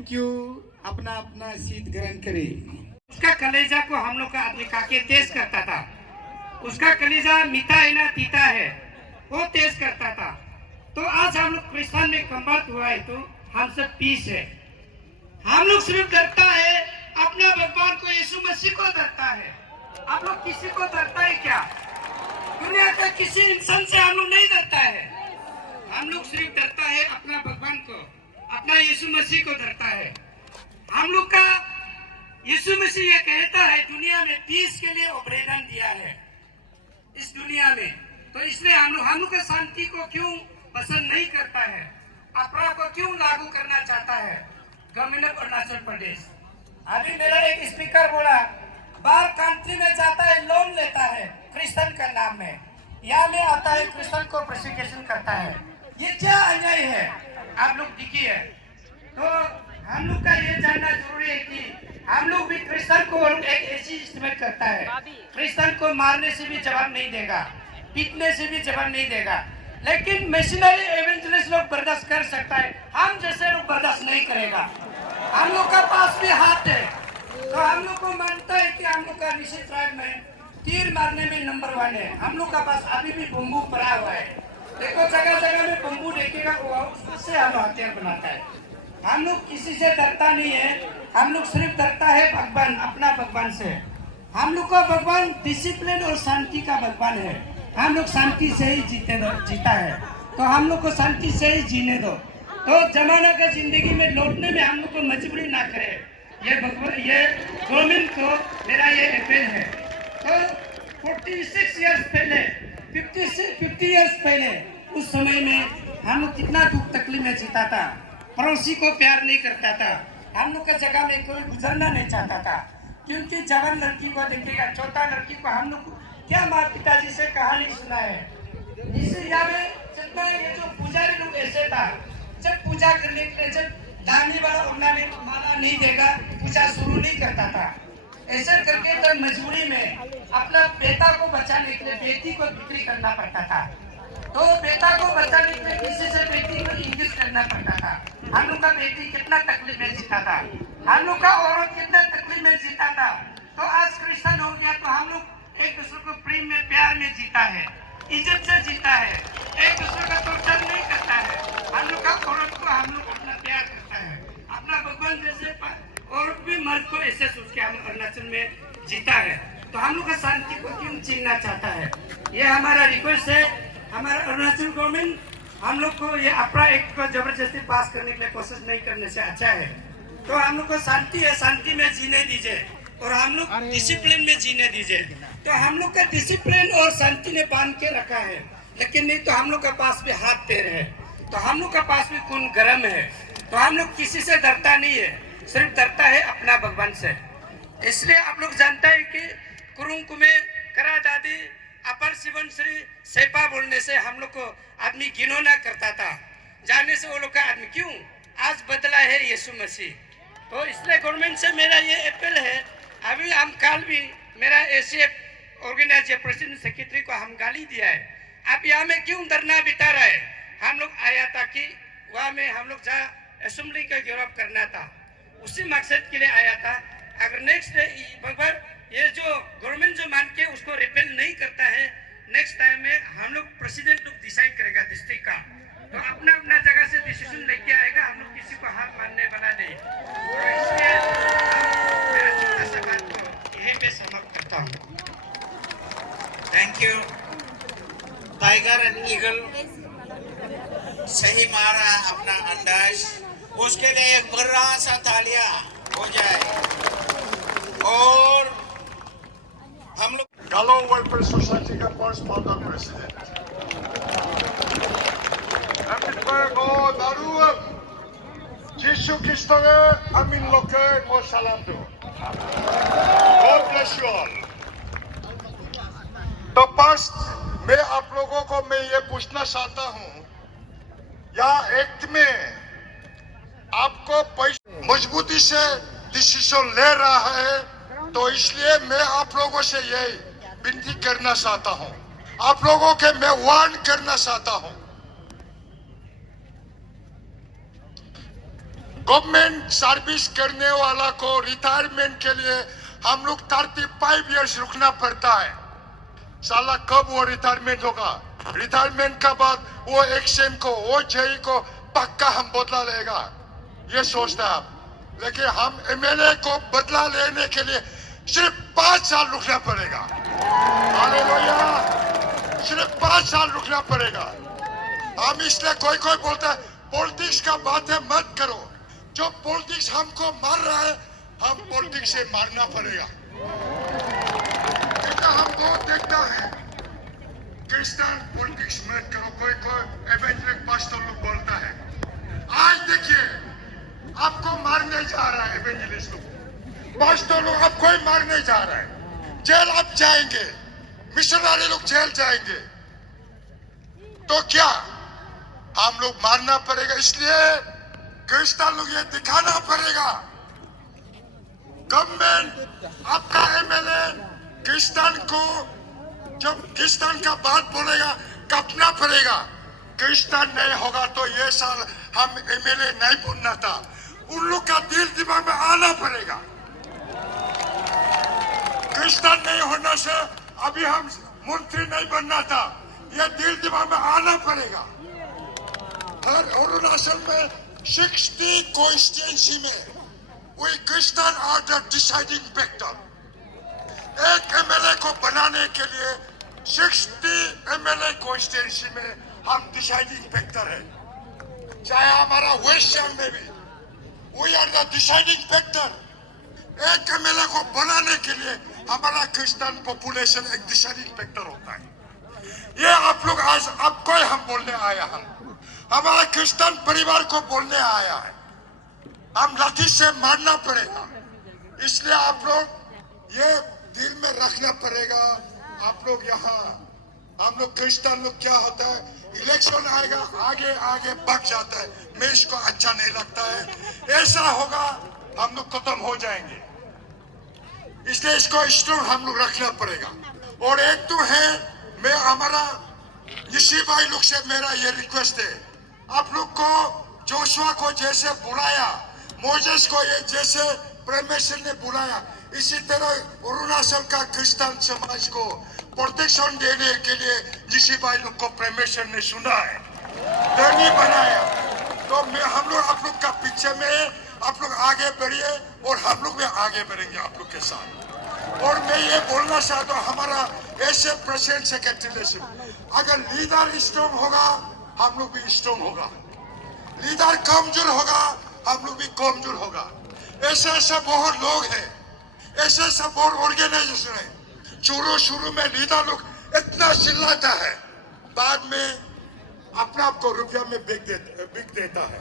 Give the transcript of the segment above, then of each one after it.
Thank you. अपना अपना seat ग्रहण करें। उसका कलेजा को हम लोग का आदमी काके तेज करता था। उसका कलेजा मीठा है ना तीता है, वो तेज करता था। तो आज हम लोग क्रिश्चियन में कन्वर्ट हुआ है तो हम सब पीस है। हम लोग सिर्फ डरता है अपना भगवान को, यीशु मसीह को डरता है। आप लोग किसी को डरता है क्या? दुनिया का किसी इंसान से हम लोग नहीं डरता है। हम लोग सिर्फ डरता है अपना भगवान को, अपना यीशु मसीह को डरता है। हम लोग का यीशु मसीह ये कहता है दुनिया में पीस के लिए आवेदन दिया है इस दुनिया में। तो इसलिए हम लोग का शांति को क्यों पसंद नहीं करता है, अपराध को क्यों लागू करना चाहता है गवर्नमेंट ऑफ अरुणाचल प्रदेश। अभी मेरा एक स्पीकर बोला बाहर कंट्री में जाता है लोन लेता है क्रिश्चियन का नाम में, यहाँ में आता है क्रिश्चियन को प्रोसिक्यूशन करता है। ये क्या अन्याय है? आप लोग देखिए। तो हम लोग का ये जानना जरूरी है कि हम लोग भी क्रिश्चियन को एक ऐसी इस्तेमाल करता है, क्रिश्चियन को मारने से भी जवाब नहीं देगा, पीटने से भी जवाब नहीं देगा। लेकिन मिशनरी एवेंजलिस्ट लोग बर्दाश्त कर सकता है, हम जैसे लोग बर्दाश्त नहीं करेगा। हम लोग का पास भी हाथ है, तो हम लोग को मानता है कि हम लोग का ऋषि ट्राइब में तीर मारने में नंबर 1 है। हम लोग का पास अभी भी बम्बू पड़ा हुआ है। देखो जगह जगह में बम्बू देखेगा उससे हम हथियार बनाता है। हम लोग किसी से डरता नहीं है, हम लोग सिर्फ डरता है भगवान, अपना भगवान से। हम लोग का भगवान डिसिप्लिन और शांति का भगवान है। हम लोग शांति से ही जीता है, तो हम लोग को शांति से ही जीने दो। तो जमाना का जिंदगी में लौटने में हम लोग को मजबूरी ना करे। ये गवर्नमेंट को मेरा ये अपील है। तो 46 इयर्स पहले, 50 इयर्स पहले उस समय में हम लोग कितना दुख तकलीफ में जीता था, पड़ोसी को प्यार नहीं करता था, हम लोग का जगह में कोई गुजरना नहीं चाहता था, क्योंकि जवान लड़की को देखेगा, छोटा लड़की को हम लोग क्या माँ पिताजी से कहानी सुना है। इसे यहाँ में जितना ये जो पुजारी लोग ऐसे था, जब पूजा करने के लिए जब दानी वाला उड़ना में माला नहीं देगा पूजा शुरू नहीं करता था। ऐसे करके तब मजबूरी में अपना बेटा को बचाने के लिए बेटी को बिक्री करना पड़ता था। तो बेटा को बचाने के लिए किसी से बेटी को इंगित करना पड़ता था। हम लोग का बेटी कितना तकलीफ में जीता था, हम लोग का औरत कितना तकलीफ में जीता था। तो आज क्रिश्चियन हो गया तो हम लोग एक दूसरे को प्रेम में प्यार में जीता है, इज्जत से जीता है, एक दूसरे का टॉर्चर नहीं करता है। हम लोग का औरत को हम लोग अपना प्यार करता है, अपना भगवान जैसे औरत भी मर्द को ऐसे सोच के हम अरुणाचल में जीता है। तो हम लोग का शांति को क्यों छीनना चाहता है? ये हमारा रिक्वेस्ट है। हमारा अरुणाचल गवर्नमेंट हम लोग को ये अपरा एक्ट को जबरदस्ती पास करने के लिए कोशिश नहीं करने से अच्छा है। तो हम लोग को शांति है, शांति में जीने दीजिए और हम लोग डिसिप्लिन में जीने दीजिए। तो हम लोग का डिसिप्लिन और शांति ने बांध के रखा है, लेकिन नहीं तो हम लोग का पास भी हाथ पैर है, तो हम लोग का पास भी खून गर्म है। तो हम लोग किसी से डरता नहीं है, सिर्फ डरता है अपना भगवान से। इसलिए आप लोग जानते हैं कि कुरुंग में करा दादी अपर शिवन श्री सेपा बोलने से हम लोग को आदमी घिनौना करता था, जाने से वो लोग का आदमी क्यों आज बदला है यीशु मसीह। तो इसलिए गवर्नमेंट से मेरा ये अपील है। अभी हम कल भी मेरा एसीएफ ऑर्गेनाइजर प्रेसिडेंट सेक्रेटरी को हम गाली दिया है। अब यहाँ में क्यों धरना बिता रहा है? हम लोग आया था कि वहाँ में हम लोग जहाँ असेंबली का घेराव करना था, उसी मकसद के लिए आया था। अगर नेक्स्ट डे ये जो गवर्नमेंट जो मान के उसको रिपेल नहीं करता है, नेक्स्ट टाइम में हम लोग प्रेसिडेंट लोग डिसाइड करेगा डिस्ट्रिक्ट का, तो अपना अपना जगह से डिसीजन लेके आएगा। हम लोग किसी को हाथ मानने वाला नहीं। तो इसलिए मेरा छोटा सा बात को यहीं पे समाप्त करता हूँ। Thank you. Tiger and eagle सही मारा अपना अंदाज, उसके लिए एक बड़ा सा तालियां हो जाए। और हम लोग Galo Welfare Society का फर्स्ट फाउंडर प्रेसिडेंट को दारू जीशु क्रिस्टोगे अमीन लोके को सलाम दो। God bless you all। तो फर्स्ट मैं आप लोगों को मैं ये पूछना चाहता हूँ, या एक्ट में आपको पैसे मजबूती से डिसीजन ले रहा है, तो इसलिए मैं आप लोगों से यही विनती करना चाहता हूं, आप लोगों के मैं वार्न करना चाहता हूं। गवर्नमेंट सर्विस करने वाला को रिटायरमेंट के लिए हम लोग 35 इयर्स रुकना पड़ता है। साला कब वो रिटायरमेंट होगा? रिटायरमेंट का बाद वो एक्शन को, वो जेई को पक्का हम बदला लेगा, ये सोचता है आप। लेकिन हम एमएलए को बदला लेने के लिए सिर्फ 5 साल रुकना पड़ेगा। हालेलुया, सिर्फ 5 साल रुकना पड़ेगा। हम इसलिए कोई बोलता है पॉलिटिक्स का बात है मत करो। जो पॉलिटिक्स हमको मार रहा है, हम पॉलिटिक्स से मारना पड़ेगा। हम बहुत देखता है क्रिश्चियन पॉलिटिक्स मत करो, कोई एवेंजलिक पास्टर लोग बोलता है। आज देखिए आपको मारने जा रहा है एवेंजलिस्ट लोग, पास्टर लोग आपको ही मारने जा रहा है। जेल आप जाएंगे, मिशनरी लोग जेल जाएंगे, तो क्या हम लोग मारना पड़ेगा? इसलिए क्रिश्चियन लोग ये दिखाना पड़ेगा, गवर्नमेंट आपका एमएलए क्रिश्चियन को जब क्रिश्चियन का बात बोलेगा काटना पड़ेगा। क्रिश्चियन नहीं होगा तो ये साल हम एमएलए नहीं बनना था। उन लोग का दिल दिमाग में आना पड़ेगा। क्रिश्चियन नहीं होने से अभी हम मंत्री नहीं बनना था, ये दिल दिमाग में आना पड़ेगा। हर अरुणाचल में 60 कॉन्स्टिट्यूएंसी में we Christian are the deciding factor। एक एमएलए को बनाने के लिए 60 एमएलए कॉन्स्टिट्यूएंसी में हम डिसाइडिंग फैक्टर है। चाहे हमारा वेस्ट में भी we are the deciding factor। एक एमएलए को बनाने के लिए हमारा क्रिश्चियन पॉपुलेशन एक डिसाइडिंग फैक्टर होता है। ये आप लोग आज आपको हम बोलने आया, हम हमारा क्रिश्चियन परिवार को बोलने आया है। हम लाठी से मारना पड़ेगा, इसलिए आप लोग ये दिल में रखना पड़ेगा। आप लोग यहाँ, हम लोग क्रिश्चियन लोग क्या होता है, इलेक्शन आएगा आगे आगे बढ़ जाता है, मैं इसको अच्छा नहीं लगता है। ऐसा होगा हम लोग खत्म हो जाएंगे, इसलिए इसको स्ट्रॉन्ग हम लोग रखना पड़ेगा। और एक तो है, मैं हमारा ऋषि भाई लोग से मेरा ये रिक्वेस्ट है, आप लोग को जोशुआ को जैसे बुलाया, मोजेस को ये जैसे परमेश्वर ने बुलाया, इसी तरह अरुणाचल का क्रिश्चियन समाज को प्रोटेक्शन देने के लिए ऋषि भाई लोग को परमेश्वर ने सुना है, धनी बनाया। तो मैं हम लोग आप लोग का पीछे में, आप लोग आगे बढ़िए और हम लोग भी आगे बढ़ेंगे आप लोग के साथ। और मैं ये बोलना चाहता हूँ, हमारा ऐसे प्रेसिडेंट सेक्रेटरी, अगर लीडर स्ट्रॉन्ग होगा हम लोग भी स्ट्रॉन्ग होगा, लीडर कमजोर होगा हम लोग भी कमजोर होगा। ऐसे ऐसे बहुत लोग हैं, ऐसे ऐसे बहुत ऑर्गेनाइजेशन है, शुरू में लीडर लोग इतना चिल्लाता है, बाद में अपना आपको रुपया में बिक देता है।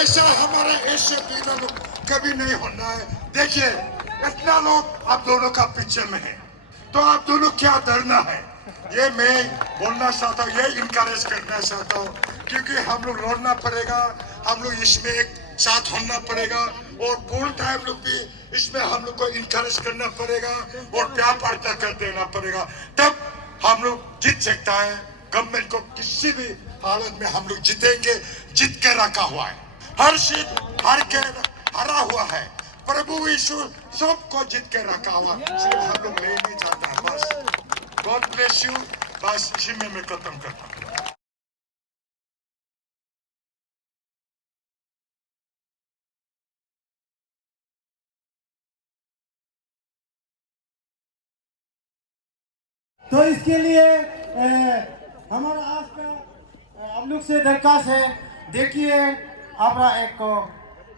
ऐसा हमारा ऐसे लीडर लोग कभी नहीं होना है। देखिए इतना लोग आप दोनों का पीछे में है, तो आप दोनों क्या डरना है, ये मैं बोलना चाहता हूँ, ये इनकरेज करना चाहता हूँ। क्योंकि हम लोग लड़ना पड़ेगा, हम लोग इसमें एक साथ होना पड़ेगा, और फुल टाइम लोग भी इसमें हम लोग को इनकरेज करना पड़ेगा और प्यार पार्ता कर देना पड़ेगा, तब हम लोग जीत सकता है। गवर्नमेंट को किसी भी हालत में हम लोग जीतेंगे, जीत के रखा हुआ है, हर सीट हार के हरा हुआ है, प्रभु यीशु सबको जीत के रखा हुआ, सिर्फ हम लोग ले नहीं जाता है। बस गॉड ब्लेस यू, बस इसी में मैं खत्म करता हूँ। तो इसके लिए हमारा आज का आप लोग से दरखास्त है। देखिए हमारा एक को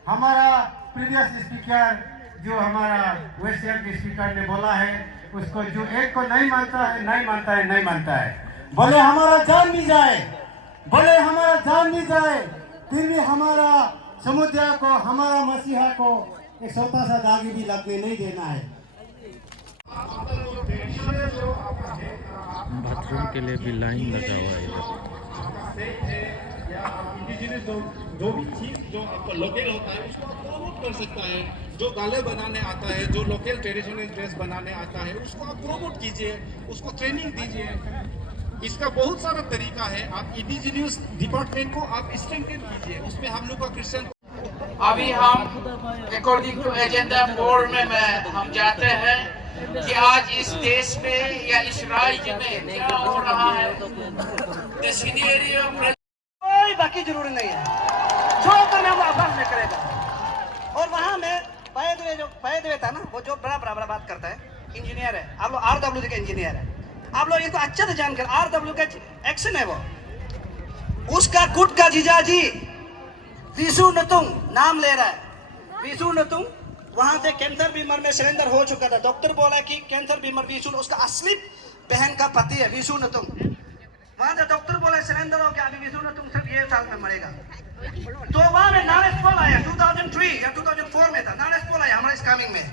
हमारा प्रीवियस स्पीकर जो हमारा वेस्टर्न के स्पीकर ने बोला है, उसको जो एक को नहीं मानता है, नहीं मानता है, नहीं मानता है, भले हमारा जान भी जाए, भले हमारा जान भी जाए, फिर भी हमारा समुद्र को, हमारा मसीहा को एक छोटा सा दाग भी लगने नहीं देना है। बाथरूम के लिए भी लाइन लगा हुआ है इधर। जो भी चीज जो आपका लोकल होता है उसको आप प्रमोट कर सकता है। जो गाले बनाने आता है, जो लोकल ट्रेडिशनल ड्रेस बनाने आता है, उसको आप प्रमोट कीजिए, उसको ट्रेनिंग दीजिए। इसका बहुत सारा तरीका है। आप इंडिजिनियस डिपार्टमेंट को आप स्ट्रेंथन कीजिए, उसमें हम लोग का क्रिश्चियन अभी हम अकॉर्डिंग टू एजेंडा 4 में हम जाते हैं कि आज इस देश में या इस राज्य में क्या हो रहा है। The scenario कोई बाकी जरूरी नहीं है, जो करना वो आपस में करेगा। और वहां में पैदवे था ना, वो जो बड़ा बात करता है, इंजीनियर है, आप लोग RW के इंजीनियर है, आप लोग इसको अच्छे से जानकर, RW का एक्शन है वो, उसका गुट का जीजाजी विशु नतुंग नाम ले रहा है। विशु नतुंग वहां से कैंसर बीमार में सरेंडर हो चुका था। डॉक्टर बोला कि कैंसर बीमार विशु, उसका असली बहन का पति है विशु नतुंग। वहां से डॉक्टर बोला सरेंडर हो गया, अभी विशु नतुंग सिर्फ 1 साल में मरेगा। तो वहां में नारेश पोल आया 2003 या 2004 में था, नारेश पोल आया हमारे स्कैमिंग में।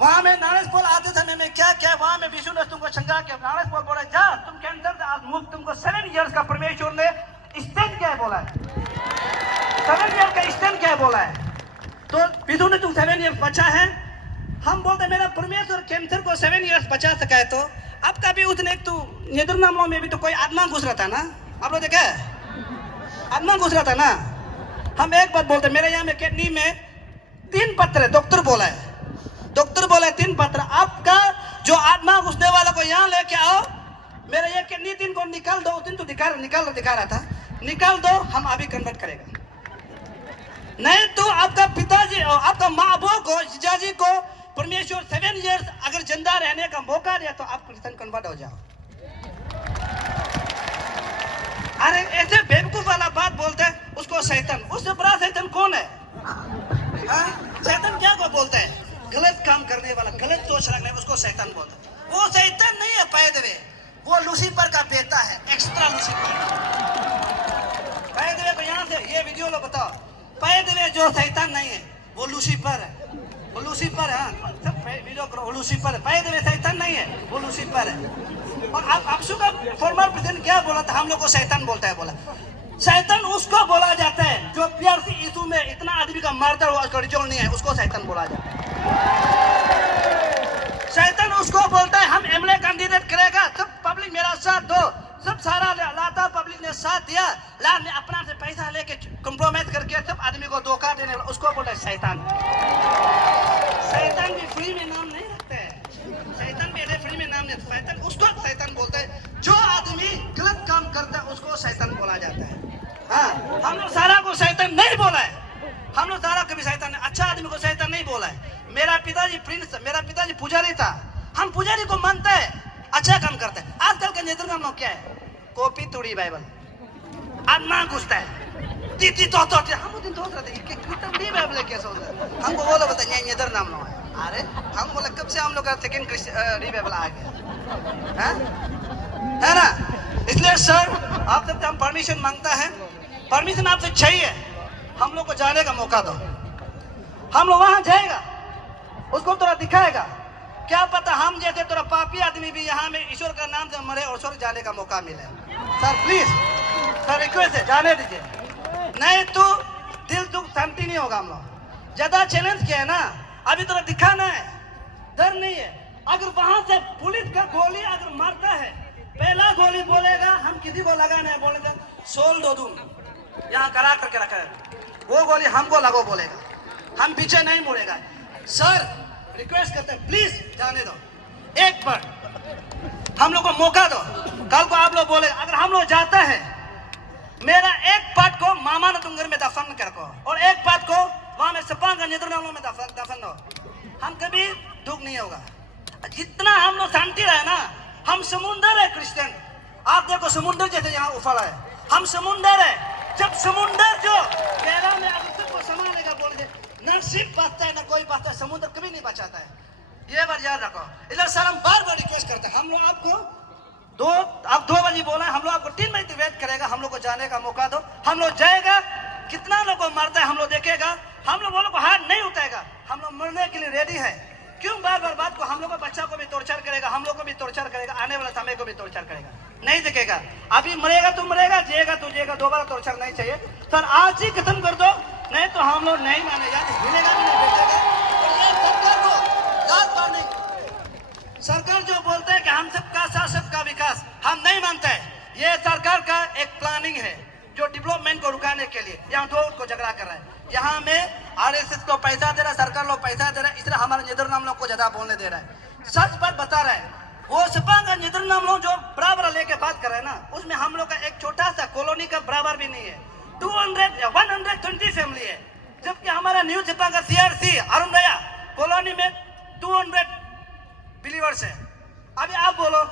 वहां में नारेश पोल आते समय में क्या वहां में विशु नतुंग को शंका किया। नारेश पोल बोला जा तुम कैंसर से आज मुक्त, तुमको 7 इयर्स का परमेश्वर ने स्टेंट क्या है बोला है, 7 इयर्स का स्टेंट क्या है बोला है। तो विशु नतुंग 7 इयर्स बचा है। हम बोलते मेरा परमेश्वर कैंसर को 7 इयर्स बचा सका है। तो अब कभी उसने एक तो नेदरनामों में भी तो कोई आत्मा घुस रहा था ना, आप लोग देखा है, आत्मा घुस रहा था ना। हम एक बात बोलते, मेरे यहाँ में किडनी में 3 पत्र है, डॉक्टर बोला है 3 पत्र, आपका जो आत्मा घुसने वाला को यहाँ लेके आओ, मेरे ये किडनी 3 को निकाल दो। 3 तो दिखा रहा था, निकाल दो, हम अभी कन्वर्ट करेगा। नहीं तो आपका पिताजी और आपका माँ बाप को, जीजाजी को परमेश्वर 7 इयर्स अगर जिंदा रहने का मौका दिया तो आप क्रिश्चियन कन्वर्ट हो जाओ। अरे ऐसे बेवकूफ वाला बात बोलते हैं, उसको शैतान, उससे बड़ा शैतान कौन है? शैतान क्या को बोलते हैं? गलत काम करने वाला, गलत सोच रखने, उसको शैतान बोलते हैं। वो शैतान नहीं है पैदवे, वो लूसीफर का बेटा है, एक्स्ट्रा लूसीफर। पैदवे को यहाँ से ये वीडियो लो, बताओ पैदवे जो शैतान नहीं है वो लूसीफर है, वो लूसीफर है। सब वीडियो करो, वो लूसीफर है, पैदवे शैतान नहीं है, वो लूसीफर है। और आप का फॉर्मर प्रेसिडेंट क्या बोला था? हम लोग को शैतान बोलता है, बोला शैतान उसको बोला जाता है जो प्यार से यीशु में इतना आदमी का मर्डर हुआ, उसका रिजल्ट नहीं है, उसको शैतान बोला जाता है। शैतान उसको बोलता है हम एमएलए कैंडिडेट करेगा, सब पब्लिक मेरा साथ दो, सब सारा लाता पब्लिक ने साथ दिया, लाल ने अपना से पैसा लेके कॉम्प्रोमाइज करके सब आदमी को धोखा देने वाला, उसको बोलता है शैतान। शैतान भी फ्री में नाम नहीं रखते हैं, शैतान भी फ्री में नाम नहीं, शैतान उसको शैतान बोलता है। जो आदमी गलत काम करता है उसको शैतान बोला जाता है। हाँ, हम लोग सारा को शैतान नहीं बोला है, हम लोग सारा कभी शैतान, अच्छा आदमी को शैतान नहीं बोला है। मेरा पिताजी प्रिंस, मेरा पिताजी पुजारी था, हम पुजारी को मानते हैं, अच्छा काम करते हैं। आजकल का नेतृत्व लोग क्या है? कॉपी तोड़ी बाइबल, आत्मा घुसता है, तीती तो हम उस दिन सोच रहे थे कि तोड़ी बाइबल क्या सोच रहे, हमको बोलो बताइए नेदर नाम लो है। अरे हम बोला कब से हम लोग का सेकंड बाइबल आ गया है ना। इसलिए सर आपसे हम परमिशन मांगता है, परमिशन आपसे चाहिए, हम लोग को जाने का मौका दो, हम लोग वहां जाएगा, उसको थोड़ा दिखाएगा, क्या पता हम जैसे थोड़ा पापी आदमी भी यहाँ में ईश्वर का नाम से मरे और स्वर्ग जाने का मौका मिले। सर प्लीज, सर रिक्वेस्ट है, जाने दीजिए, नहीं तो दिल दुख शांति नहीं होगा। हम लोग ज्यादा चैलेंज किया है ना, अभी थोड़ा दिखाना है, डर नहीं है। अगर वहां से पुलिस का गोली अगर मारता है, पहला गोली बोलेगा हम किसी को लगाना है, बोलेगा सोल दो दूं, यहाँ करा करके रखा है, वो गोली हमको लगो बोलेगा, हम पीछे नहीं मुड़ेगा। सर रिक्वेस्ट करते हैं प्लीज जाने दो, एक बार हम लोग को मौका दो। कल को आप लोग बोले अगर हम लोग जाता है, मेरा एक पार्ट को मामा नतुंगर में दफन कर को और एक पार्ट को वहां में सपांग नेदरनालों में दफन हो, हम कभी दुख नहीं होगा। जितना हम लोग शांति रहे ना, हम समुंदर है क्रिश्चियन, आप देखो समुंदर जैसे यहाँ उफड़ा है, हम समुंदर है। जब समुंदर जो गहरा में अगर सबको संभालेगा, बोले न सिर्फ बचता है ना कोई बचता है, समुद्र कभी नहीं बचाता है, ये बात याद रखो। इसलिए सर हम बार बार रिक्वेस्ट करते हैं, हम लोग आपको आप 2 बजे बोला, हम लोग आपको 3 बजे वेट करेगा, हम लोग को जाने का मौका दो, हम लोग जाएगा, कितना लोग को मारता है हम लोग देखेगा, हम लोग वो लोग को हाथ नहीं उठाएगा, हम लोग मरने के लिए रेडी है। क्यों बार बार बात को, हम लोग का बच्चा को भी टॉर्चर करेगा, हम लोग को भी टॉर्चर करेगा, आने वाले समय को भी टॉर्चर करेगा, नहीं देखेगा। अभी मरेगा तो मरेगा, जिएगा तो जिएगा, दोबारा टॉर्चर नहीं चाहिए। सर आज ही खत्म कर दो, नहीं तो हम लोग नहीं मानेगा, हिलेगा भी नहीं बेचेगा। और ये सरकार को लास्ट वार्निंग, सरकार जो बोलते हैं कि हम सबका साथ सबका विकास, हम नहीं मानते हैं। ये सरकार का एक प्लानिंग है जो डेवलपमेंट को रुकाने के लिए यहाँ 2 को झगड़ा कर रहा है। यहाँ में आरएसएस को पैसा दे रहा है, सरकार लोग पैसा दे रहा है, इसलिए हमारे निधर नाम लोग को ज्यादा बोलने दे रहा है। सच बात बता रहा है, वो सपा का निधर नाम लोग जो बराबर लेके बात कर रहे हैं ना, उसमें हम लोग का एक छोटा सा कॉलोनी का बराबर भी नहीं है। 200 या 120 फैमिली है, जबकि हमारा न्यू सपा का सीआरसी अरुण दया कॉलोनी में 200 बिलीवर्स है। अभी आप बोलो,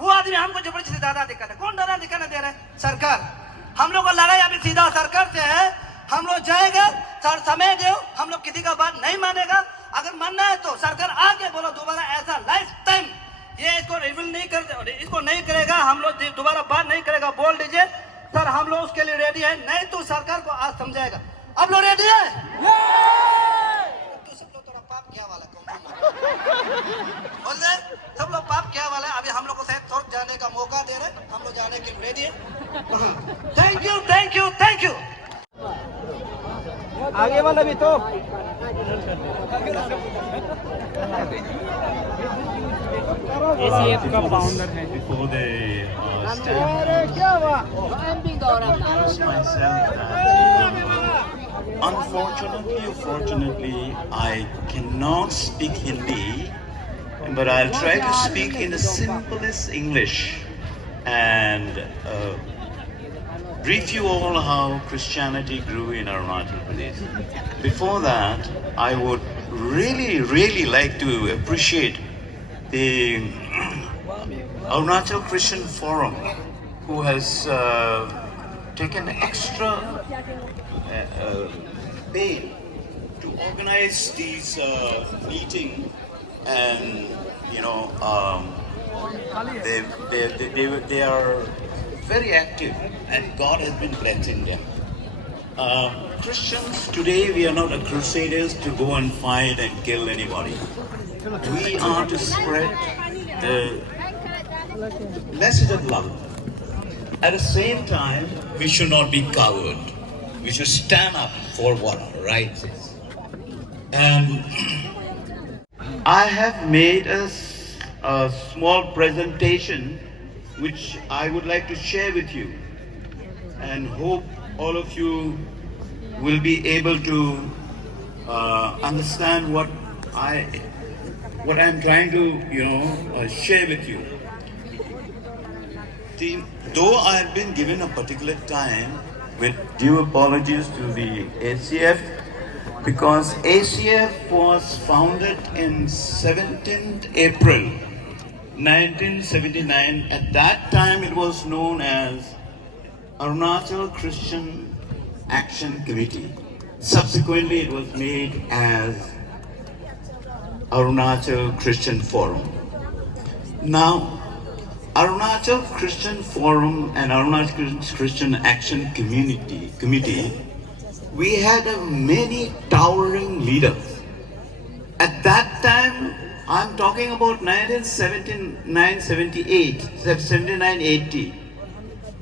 वो आदमी हमको जबरदस्ती दादा दिखाता है, कौन दादा दिखाना दे रहा है? सरकार। हम लोग का लड़ाई अभी सीधा सरकार से है। हम लोग जाएगा सर, समय दो, हम लोग किसी का बात नहीं मानेगा। अगर मानना है तो सरकार आके बोलो दोबारा ऐसा लाइफ टाइम ये इसको रिवील नहीं कर, इसको नहीं करेगा, हम लोग दोबारा बात नहीं करेगा, बोल दीजिए सर, हम लोग उसके लिए रेडी है। नहीं तो सरकार को आज समझाएगा। अब लोग रेडी है? तो सब लोग थोड़ा पाप क्या वाला बोल रहे, सब लोग पाप क्या वाला है। अभी हम लोग को शायद थोड़ा जाने का मौका दे रहे, हम लोग जाने के लिए रेडी है। Thank you thank you thank you. आगे वाला भी तो ACF का फाउंडर है। Before they stand, unfortunately or fortunately, I cannot speak Hindi, but I'll try to speak in the simplest English and brief you all how Christianity grew in Arunachal Pradesh. Before that, I would really like to appreciate the Arunachal Christian Forum, who has taken extra pain to organize these meeting, and they are very active, and God has been blessing them. Christians today, we are not a crusaders to go and fight and kill anybody. We are to spread the message of love. At the same time, we should not be coward. We should stand up for what right is. And I have made a small presentation which I would like to share with you, and hope all of you will be able to understand what I'm trying to share with you. Though I have been given a particular time, with due apologies to the ACF, because ACF was founded in 17th April 1979. At that time it was known as Arunachal Christian Action Committee. Subsequently it was made as Arunachal Christian Forum. Now, Arunachal Christian Forum and Arunachal Christian Action Committee, we had many towering leaders. At that time, I'm talking about 1979, 80.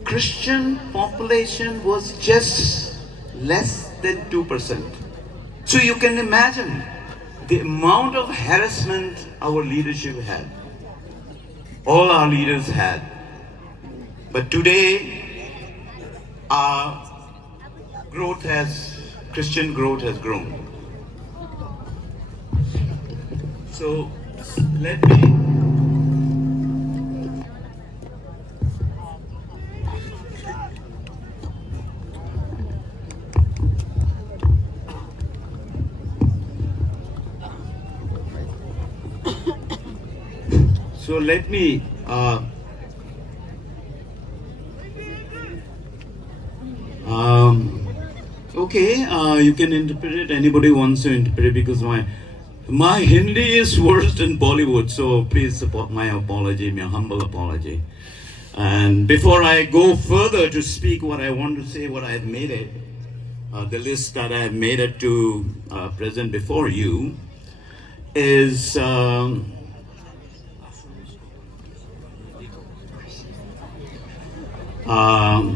Christian population was just less than 2%. So you can imagine the amount of harassment our leadership had. All our leaders had. But today, our Christian growth has grown. So let me you can interpret it. Anybody wants to interpret it, because my Hindi is worse than Bollywood, so please support my apology, my humble apology. And before I go further to speak what I want to say, what I have made it, the list that I have made it to present before you is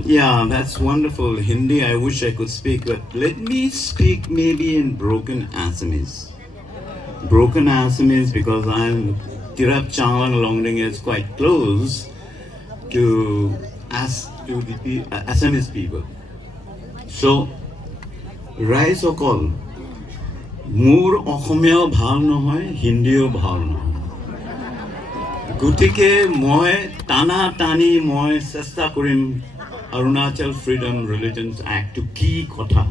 yeah, that's wonderful. Hindi, I wish I could speak, but let me speak maybe in broken Assamese. Broken Assamese, because I'm Tirap Chalang Longding is quite close to the Assamese people. So, Rai Sokol, মোৰ অসমীয়াও ভাল নহয়, হিন্দীও ভাল নহয়। গতিকে মই টানি মই চেষ্টা কৰিম অৰুণাচল ফ্ৰীডম ৰিলিজনছ এক্টটো কি কথা।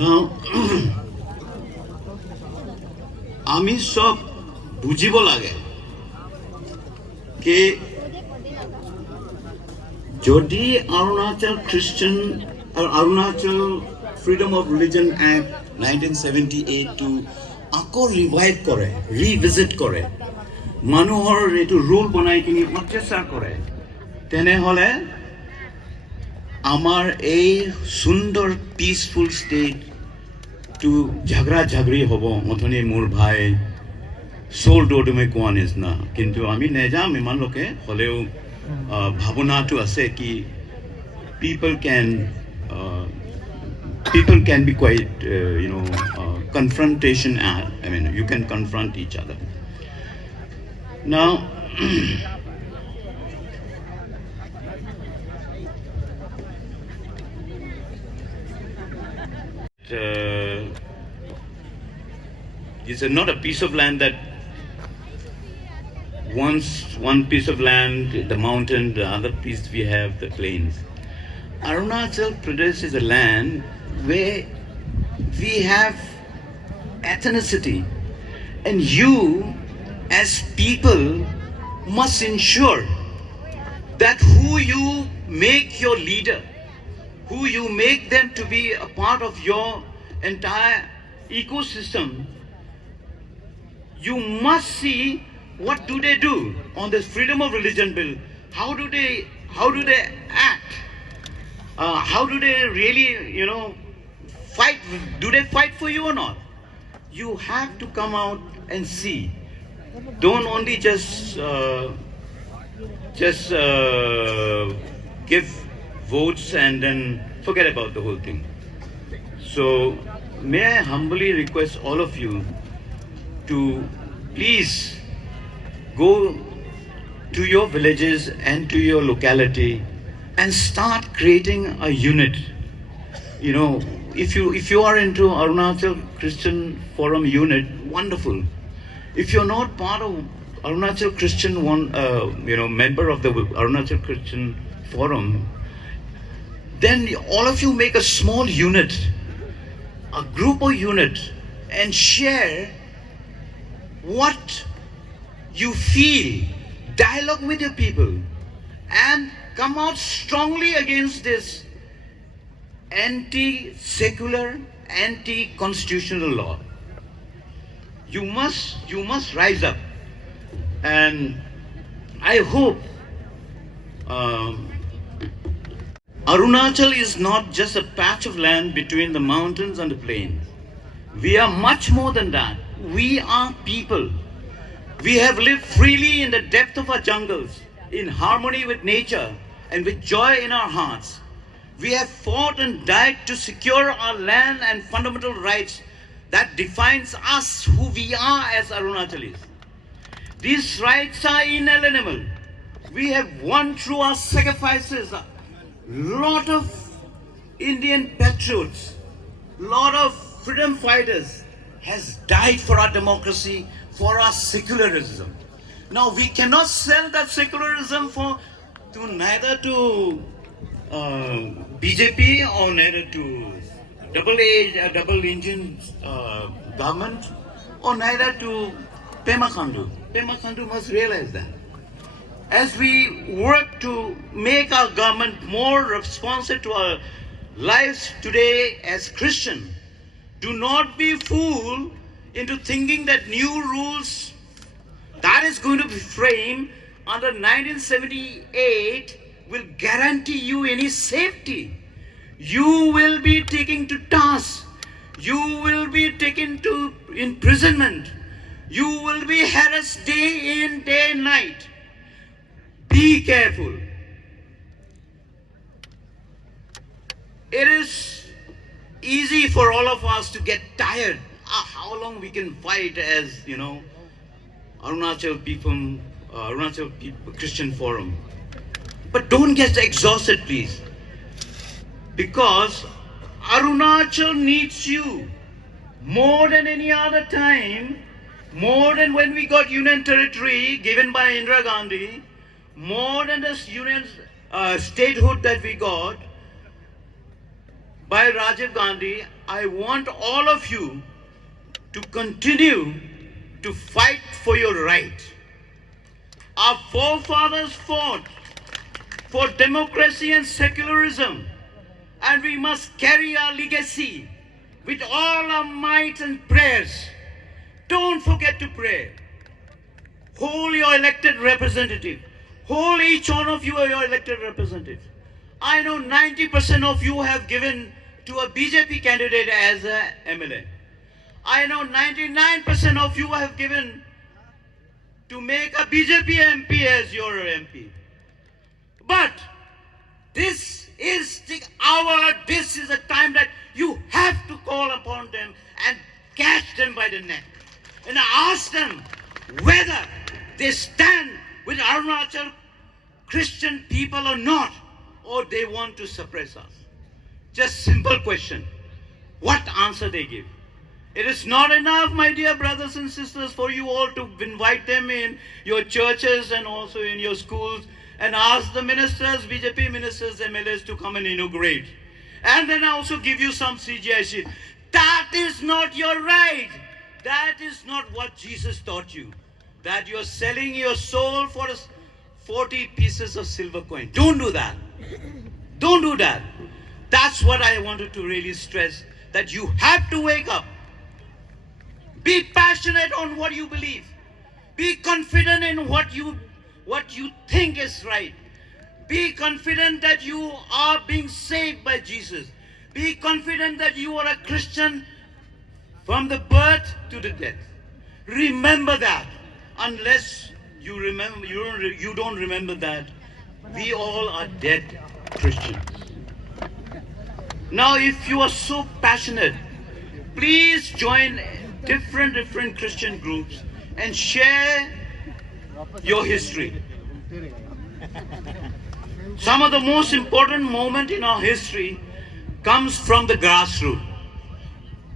Now, আমি সব বুঝিব লাগে कि যদি Arunachal freedom of religion act 1978 আকৌ ৰিভাইভ কৰে, ৰিভিজিট কৰে, মানুহৰ এইটো ৰুল বনাই কিনি অত্যাচাৰ কৰে, তেনেহ'লে আমাৰ এই সুন্দৰ পিচফুল ষ্টেটটো ঝগড়া হ'ব। অথনি মোৰ ভাই চোল ডোডমে কোৱা নিচিনা, কিন্তু আমি নেযাম ইমানলৈকে, হ'লেও ভাৱনাটো আছে কি people can be quite confrontation. I mean, you can confront each other. Now, it's not a piece of land that one piece of land, the mountain, the other piece we have the plains. Arunachal Pradesh is a land where we have ethnicity, and you as people must ensure that who you make your leader, who you make them to be a part of your entire ecosystem, you must see what do they do on this freedom of religion bill. How do they act? How do they really fight? Do they fight for you or not? You have to come out and see. Don't only just give votes and then forget about the whole thing. So may I humbly request all of you to please go to your villages and to your locality and start creating a unit. If you are into Arunachal Christian Forum unit, wonderful. If you're not part of Arunachal Christian member of the Arunachal Christian Forum, then all of you make a small unit, a group or unit, and share what you feel, dialogue with your people, and come out strongly against this anti-secular, anti-constitutional law. You must rise up, and I hope Arunachal is not just a patch of land between the mountains and the plains. We are much more than that. We are people. We have lived freely in the depth of our jungles, in harmony with nature and with joy in our hearts. We have fought and died to secure our land and fundamental rights that defines us, who we are as Arunachalis. These rights are inalienable. We have won through our sacrifices. Lot of Indian patriots, lot of freedom fighters has died for our democracy, for our secularism. Now we cannot sell that secularism neither to BJP or neither to double engine government or neither to Pema Khandu. Pema Khandu must realize that. As we work to make our government more responsive to our lives today as Christian, do not be fooled into thinking that new rules that is going to be framed under 1978 will guarantee you any safety. You will be taken to task. You will be taken to imprisonment. You will be harassed day in, day and night. Be careful. It is easy for all of us to get tired. How long we can fight as, Arunachal Christian Forum. But don't get exhausted, please. Because Arunachal needs you. more than any other time, more than when we got union territory given by Indira Gandhi, more than this union statehood that we got by Rajiv Gandhi, I want all of you to continue to fight for your right. Our forefathers fought for democracy and secularism, and we must carry our legacy with all our might and prayers. Don't forget to pray. Hold your elected representative. Hold each one of you your elected representative. I know 90% of you have given to a BJP candidate as a MLA. I know 99% of you have given to make a BJP MP as your MP. But this is the hour, this is the time that you have to call upon them and catch them by the neck and ask them whether they stand with Arunachal Christian people or not, or they want to suppress us. Just simple question. What answer they give? It is not enough, my dear brothers and sisters, for you all to invite them in your churches and also in your schools and ask the ministers, BJP ministers, MLAs to come and inaugurate. And then also give you some CGI sheet. That is not your right. That is not what Jesus taught you. That you're selling your soul for 40 pieces of silver coin. Don't do that. Don't do that. That's what I wanted to really stress, that you have to wake up. Be passionate on what you believe. Be confident in what you think is right. Be confident that you are being saved by Jesus. Be confident that you are a Christian from the birth to the death. Remember that. Unless you remember, you don't remember that, we all are dead Christians. Now, if you are so passionate, please join different Christian groups and share your history. Some of the most important moment in our history comes from the grassroots.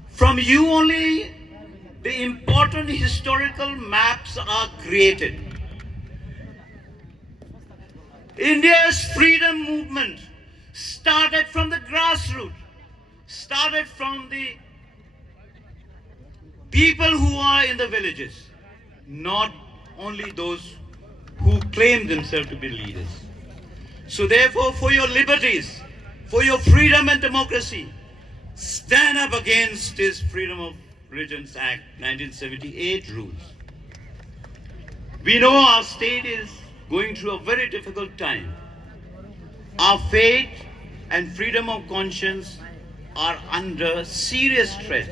From you only, the important historical maps are created. India's freedom movement started from the grassroots, started from the people who are in the villages, not only those who claim themselves to be leaders. So therefore, for your liberties, for your freedom and democracy, stand up against this Freedom of Religions Act 1978 rules. We know our state is going through a very difficult time. Our faith and freedom of conscience are under serious threat.